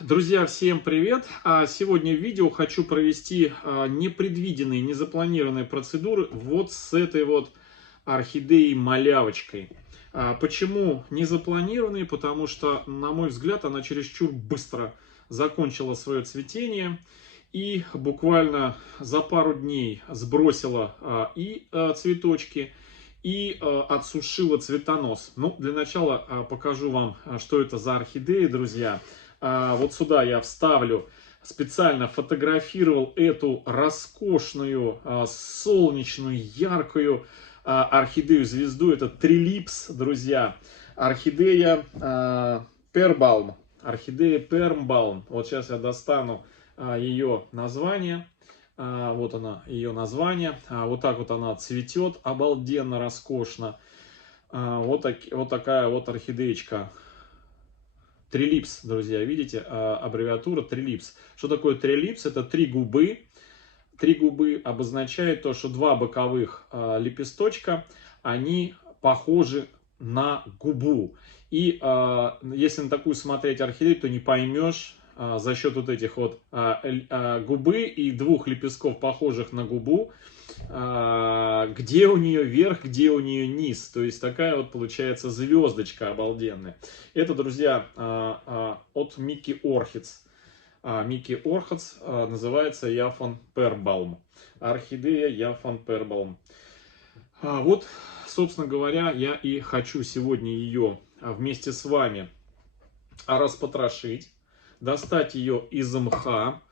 Друзья, всем привет! Сегодня в видео хочу провести непредвиденные, незапланированные процедуры вот с этой вот орхидеей малявочкой. Почему незапланированные? Потому что, на мой взгляд, она чересчур быстро закончила свое цветение и буквально за пару дней сбросила цветочки, и отсушила цветонос. Ну, для начала покажу вам, что это за орхидеи, друзья. Вот сюда я вставлю, специально фотографировал эту роскошную, солнечную, яркую орхидею-звезду. Это Трилипс, друзья. Орхидея Пербалм. Орхидея Пермбалм. Вот сейчас я достану ее название. Вот она, ее название. Вот так вот она цветет, обалденно, роскошно. Вот такая вот орхидеечка. Трилипс, друзья, видите, аббревиатура Трилипс. Что такое трилипс? Это три губы. Три губы обозначает то, что два боковых лепесточка, они похожи на губу. И если на такую смотреть орхидею, то не поймешь за счет вот этих вот губы и двух лепестков, похожих на губу, где у нее верх, где у нее низ. То есть такая вот получается звездочка обалденная. Это, друзья, от Микки Орхидс. Микки Орхидс называется Яфон Пербалм. Орхидея Яфон Пербалм. Вот, собственно говоря, я и хочу сегодня ее вместе с вами распотрошить, достать ее из мха.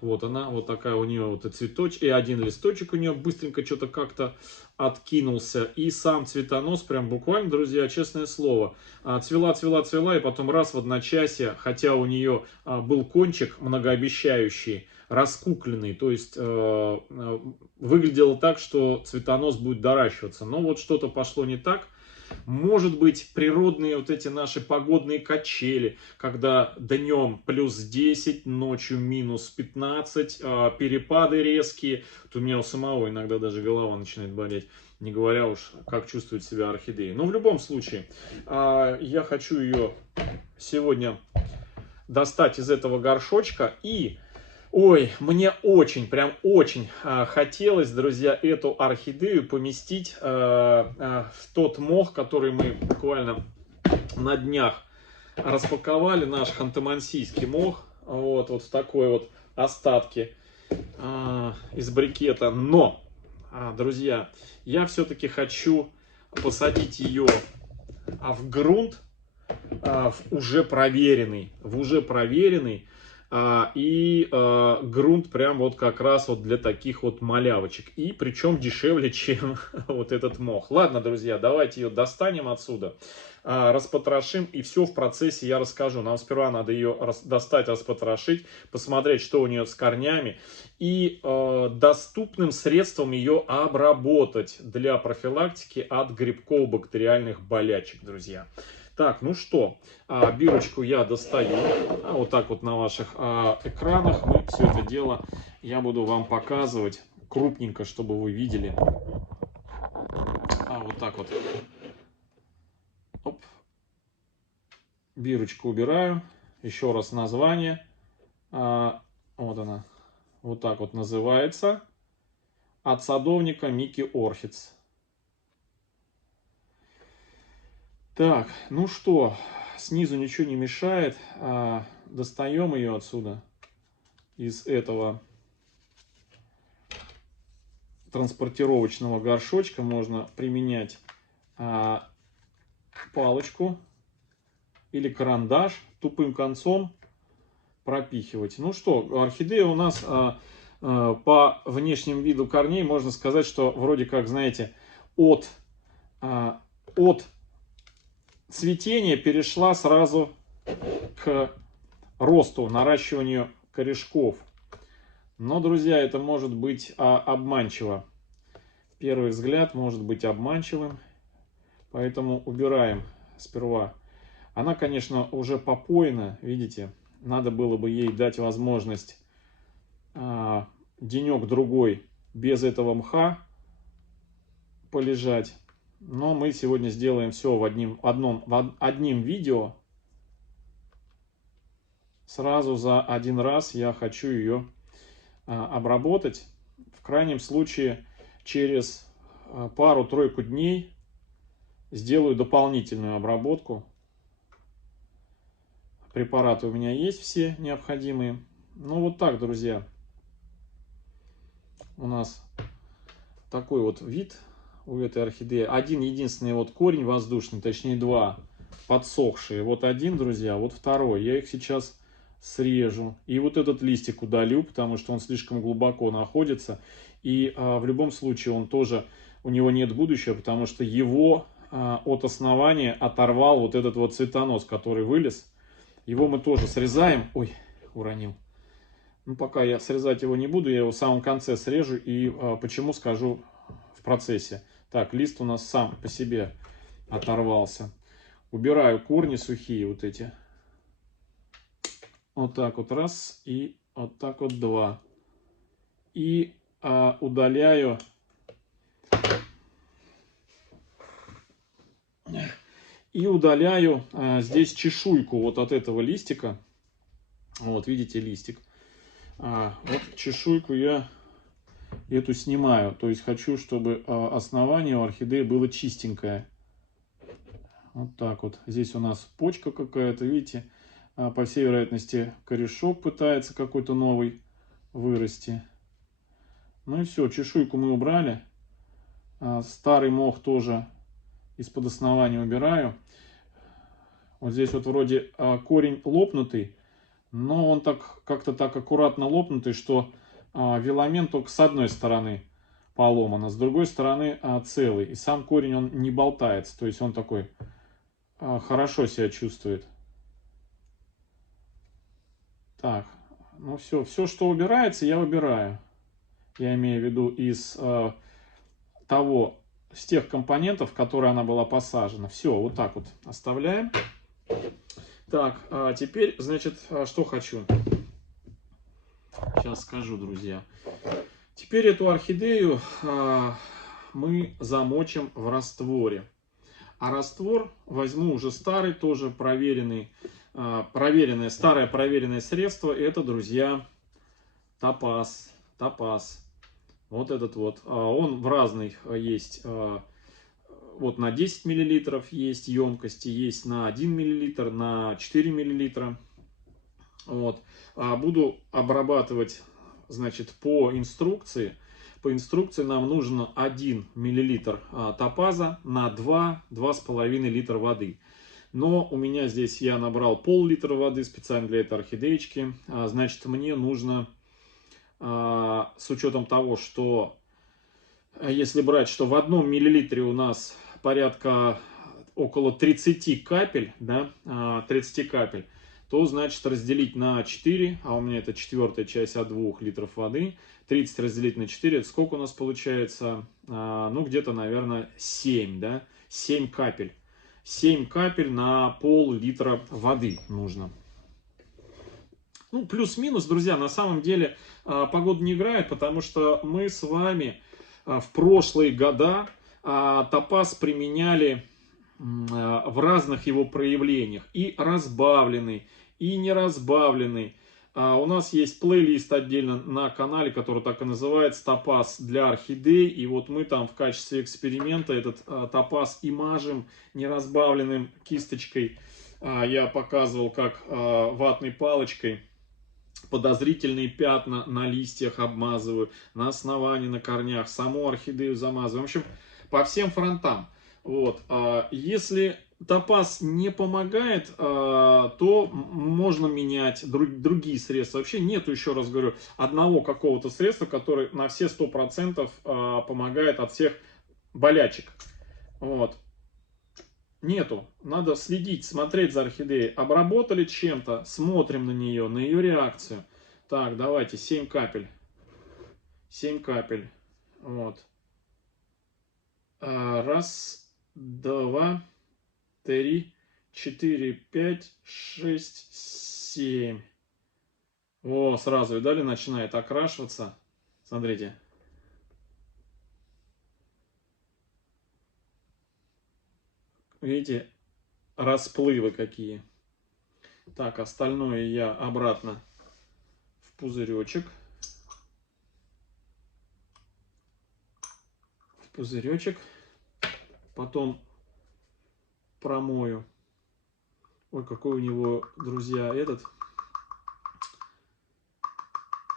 Вот она, вот такая у нее вот и цветочек, и один листочек у нее быстренько что-то как-то откинулся. И сам цветонос, прям буквально, друзья, честное слово, цвела, цвела, цвела, и потом раз в одночасье, хотя у нее был кончик многообещающий, раскукленный, то есть выглядело так, что цветонос будет доращиваться. Но вот что-то пошло не так. Может быть, природные вот эти наши погодные качели, когда днем плюс 10, ночью минус 15, перепады резкие. Вот у меня у самого иногда даже голова начинает болеть, не говоря уж, как чувствует себя орхидея. Но в любом случае, я хочу ее сегодня достать из этого горшочка и... Ой, мне очень, прям очень хотелось, друзья, эту орхидею поместить в тот мох, который мы буквально на днях распаковали, наш ханты-мансийский мох, вот в такой вот остатки из брикета. Но, друзья, я все-таки хочу посадить ее в грунт, в уже проверенный, грунт прям вот как раз вот для таких вот малявочек. И причем дешевле, чем вот этот мох. Ладно, друзья, давайте ее достанем отсюда, распотрошим, и все в процессе я расскажу. Нам сперва надо ее достать, распотрошить, посмотреть, что у нее с корнями, и доступным средством ее обработать для профилактики от грибково-бактериальных болячек, друзья. Так, ну что, бирочку я достаю. Вот так вот на ваших экранах мы все это дело, я буду вам показывать крупненько, чтобы вы видели. Вот так вот. Оп. Бирочку убираю. Еще раз название. Вот она. Вот так вот называется. От садовника Микки Орхидс. Так, ну что, снизу ничего не мешает. Достаем ее отсюда, из этого транспортировочного горшочка. Можно применять палочку или карандаш, тупым концом пропихивать. Ну что, орхидея у нас по внешнему виду корней можно сказать, что вроде как, знаете, от цветения перешла сразу к росту, наращиванию корешков. Но, друзья, это может быть обманчиво. Первый взгляд может быть обманчивым. Поэтому убираем сперва. Она, конечно, уже попойна, видите. Надо было бы ей дать возможность денек-другой без этого мха полежать. Но мы сегодня сделаем все одним видео. сразу за один раз я хочу ее обработать. В крайнем случае через пару-тройку дней сделаю дополнительную обработку. Препараты у меня есть все необходимые. Ну вот так, друзья. У нас такой вот вид у этой орхидеи. Один единственный вот корень воздушный, точнее два подсохшие. Вот один, друзья, вот второй. Я их сейчас срежу. И вот этот листик удалю, потому что он слишком глубоко находится. И в любом случае он тоже, у него нет будущего, потому что его от основания оторвал вот этот вот цветонос, который вылез. Его мы тоже срезаем. Ой, уронил. Ну, пока я срезать его не буду, я его в самом конце срежу. И почему, скажу в процессе. Так, лист у нас сам по себе оторвался. Убираю корни сухие вот эти. Вот так вот раз. И вот так вот два. И удаляю. И удаляю здесь чешуйку вот от этого листика. Вот, видите, листик. Вот чешуйку я эту снимаю. То есть хочу, чтобы основание у орхидеи было чистенькое. Вот так вот. Здесь у нас почка какая-то, видите. По всей вероятности, корешок пытается какой-то новый вырасти. Ну и все, чешуйку мы убрали. Старый мох тоже из-под основания убираю. Вот здесь вот вроде корень лопнутый, но он так как-то так аккуратно лопнутый, что филамент только с одной стороны поломан, а с другой стороны целый. И сам корень он не болтается, то есть он такой хорошо себя чувствует. Так, ну все, что убирается, я выбираю. Я имею в виду из с тех компонентов, в которые она была посажена. Все, вот так вот оставляем. Так, теперь, значит, что хочу. Сейчас скажу, друзья. Теперь эту орхидею мы замочим в растворе. А раствор возьму уже старый, тоже проверенный, старое проверенное средство. Это, друзья, топаз. Топаз. Вот этот вот. Он в разных есть. Вот на 10 мл есть емкости, есть на 1 мл, на 4 мл. Вот. Буду обрабатывать, значит, по инструкции. По инструкции нам нужно 1 мл топаза на 2-2,5 литра воды. Но у меня здесь я набрал пол-литра воды специально для этой орхидеечки. Значит, мне нужно, с учетом того, что если брать, что в 1 миллилитре у нас порядка около 30 капель, да, 30 капель, то значит разделить на 4, а у меня это четвертая часть от 2 литров воды, 30 разделить на 4, это сколько у нас получается? Ну, где-то, наверное, 7, да, 7 капель. 7 капель на пол-литра воды нужно. Ну, плюс-минус, друзья, на самом деле погода не играет, потому что мы с вами в прошлые года топаз применяли в разных его проявлениях. И разбавленный, и неразбавленный. У нас есть плейлист отдельно на канале, который так и называется «Топаз для орхидей». И вот мы там в качестве эксперимента этот топаз и мажем неразбавленным кисточкой. Я показывал, как ватной палочкой подозрительные пятна на листьях обмазываю, на основании, на корнях, саму орхидею замазываю. В общем, по всем фронтам. Вот. Если топаз не помогает, то можно менять другие средства. Вообще нету, еще раз говорю, одного какого-то средства, который на все 100% помогает от всех болячек. Вот. Нету. Надо следить, смотреть за орхидеей. Обработали чем-то, смотрим на ее реакцию. Так, давайте 7 капель. 7 капель. Вот. Раз, два, три, 4, 5, 6, 7. О, сразу, видали, начинает окрашиваться. Смотрите. Видите, расплывы какие. Так, остальное я обратно в пузыречек. В пузыречек. Потом промою. Ой, какой у него, друзья, этот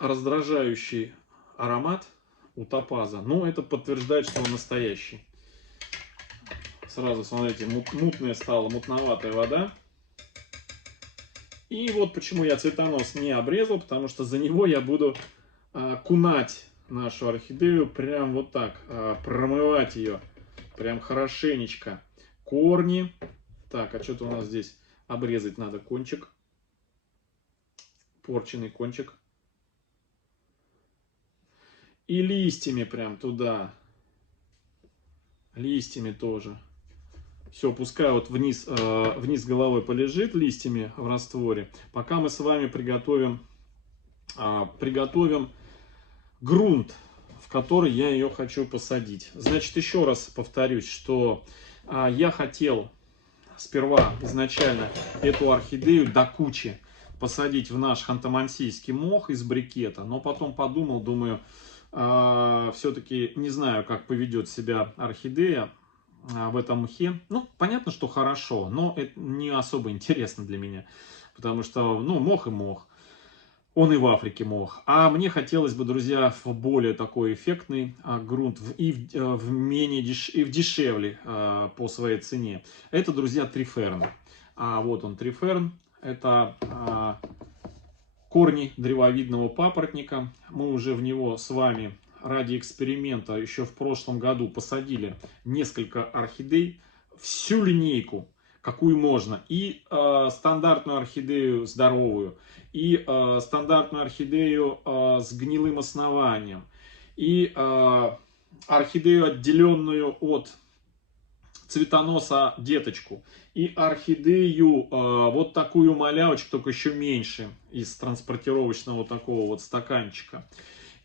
раздражающий аромат у топаза. Но это подтверждает, что он настоящий. Сразу, смотрите, мутная стала, мутноватая вода. И вот почему я цветонос не обрезал, потому что за него я буду кунать нашу орхидею прям вот так, промывать ее прям хорошенечко. Корни. Так, а что-то у нас здесь обрезать надо кончик. Порченный кончик. И листьями прям туда. Листьями тоже. Все, пускай вот вниз головой полежит листьями в растворе. Пока мы с вами приготовим грунт, в который я ее хочу посадить. Значит, еще раз повторюсь, что я хотел сперва изначально эту орхидею до кучи посадить в наш ханты-мансийский мох из брикета. Но потом подумал, думаю, все-таки не знаю, как поведет себя орхидея в этом мхе. Ну, понятно, что хорошо, но это не особо интересно для меня. Потому что, ну, мох и мох. Он и в Африке мох. А мне хотелось бы, друзья, в более такой эффектный грунт и в дешевле по своей цене. Это, друзья, триферн. Вот он, триферн. Это корни древовидного папоротника. Мы уже в него с вами ради эксперимента еще в прошлом году посадили несколько орхидей, всю линейку, какую можно, и стандартную орхидею здоровую, и стандартную орхидею с гнилым основанием, и орхидею, отделенную от цветоноса деточку, и орхидею вот такую малявочку, только еще меньше, из транспортировочного такого вот стаканчика.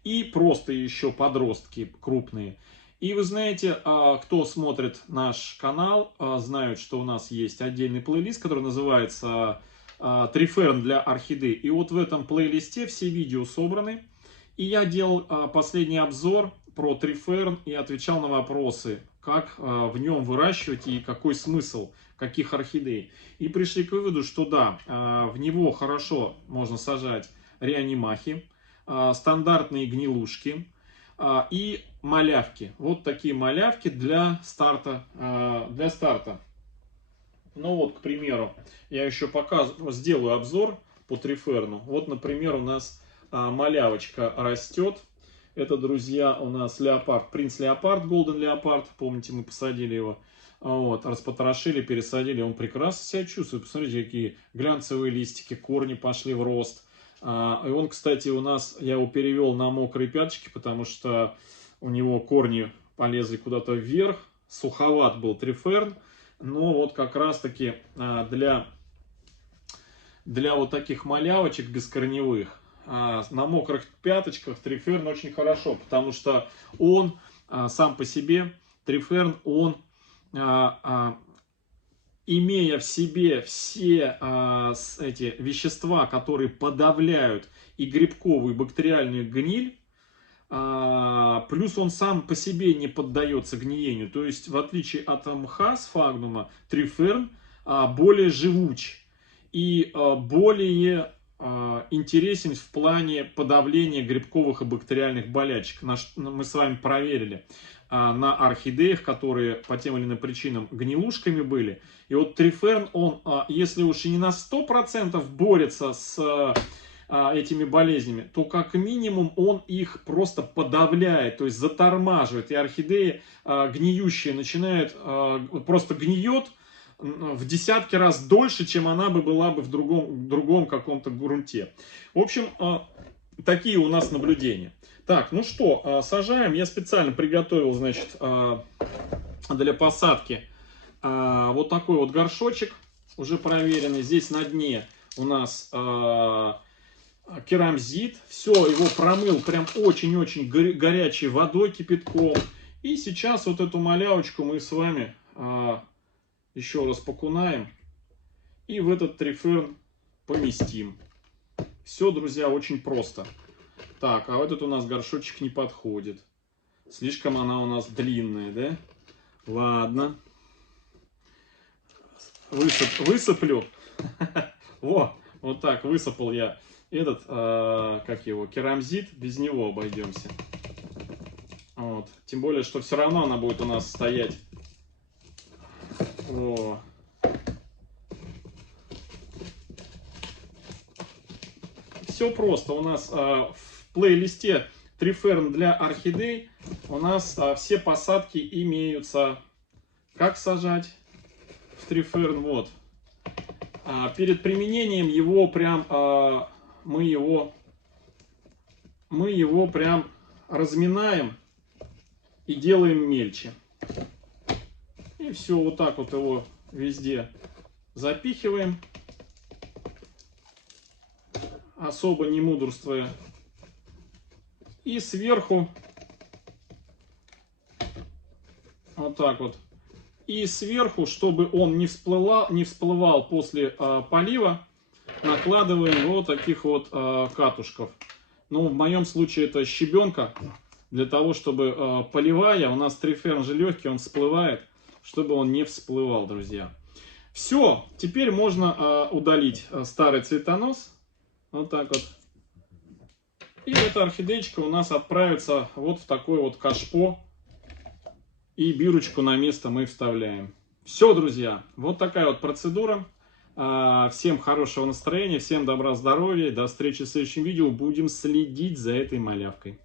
И просто еще подростки крупные. И вы знаете, кто смотрит наш канал, знают, что у нас есть отдельный плейлист, который называется «Триферн для орхидей». И вот в этом плейлисте все видео собраны. И я делал последний обзор про триферн и отвечал на вопросы, как в нем выращивать и какой смысл, каких орхидей. И пришли к выводу, что да, в него хорошо можно сажать реанимахи, стандартные гнилушки и малявки. Вот такие малявки для старта. Ну вот, к примеру, я еще сделаю обзор по триферну. Вот, например, у нас малявочка растет. Это, друзья, у нас леопард, принц леопард, голден леопард. Помните, мы посадили его. Вот, распотрошили, пересадили. Он прекрасно себя чувствует. Посмотрите, какие глянцевые листики, корни пошли в рост. И он, кстати, у нас, я его перевел на мокрые пяточки, потому что у него корни полезли куда-то вверх. Суховат был триферн. Но вот как раз-таки для вот таких малявочек бескорневых на мокрых пяточках триферн очень хорошо. Потому что он сам по себе, триферн, он... имея в себе все эти вещества, которые подавляют и грибковую, и бактериальную гниль, плюс он сам по себе не поддается гниению. То есть, в отличие от мха сфагнума, триферн более живуч и более интересен в плане подавления грибковых и бактериальных болячек. Мы с вами проверили на орхидеях, которые по тем или иным причинам гнилушками были. И вот триферн, он, если уж и не на 100% борется с этими болезнями, то как минимум он их просто подавляет, то есть затормаживает. И орхидеи гниющие начинают, просто гниет в десятки раз дольше, чем она бы была бы в другом каком-то грунте. В общем, такие у нас наблюдения. Так, ну что, сажаем. Я специально приготовил, значит, для посадки вот такой вот горшочек, уже проверенный. Здесь на дне у нас керамзит. Все, его промыл прям очень-очень горячей водой, кипятком. И сейчас вот эту малявочку мы с вами еще раз покунаем. И в этот триферн поместим. Все, друзья, очень просто. Так, а вот этот у нас горшочек не подходит. Слишком она у нас длинная, да? Ладно. Высыплю. Вот так высыпал я этот, как его, керамзит. Без него обойдемся. Вот. Тем более, что все равно она будет у нас стоять. О. Все просто. У нас в плейлисте Триферн для орхидей у нас все посадки имеются. Как сажать в Триферн? Вот. Перед применением его прям мы его прям разминаем и делаем мельче. И все, вот так вот его везде запихиваем, особо не мудрствуя. И сверху вот так вот. И сверху, чтобы он не всплывал после полива, накладываем вот таких вот катушков. Ну, в моем случае это щебенка, для того, чтобы поливая, у нас Триферн же легкий, он всплывает, чтобы он не всплывал, друзья. Все, теперь можно удалить старый цветонос. Вот так вот. И эта орхидеечка у нас отправится вот в такой вот кашпо. И бирочку на место мы вставляем. Все, друзья, вот такая вот процедура. Всем хорошего настроения, всем добра, здоровья. До встречи в следующем видео. Будем следить за этой малявкой.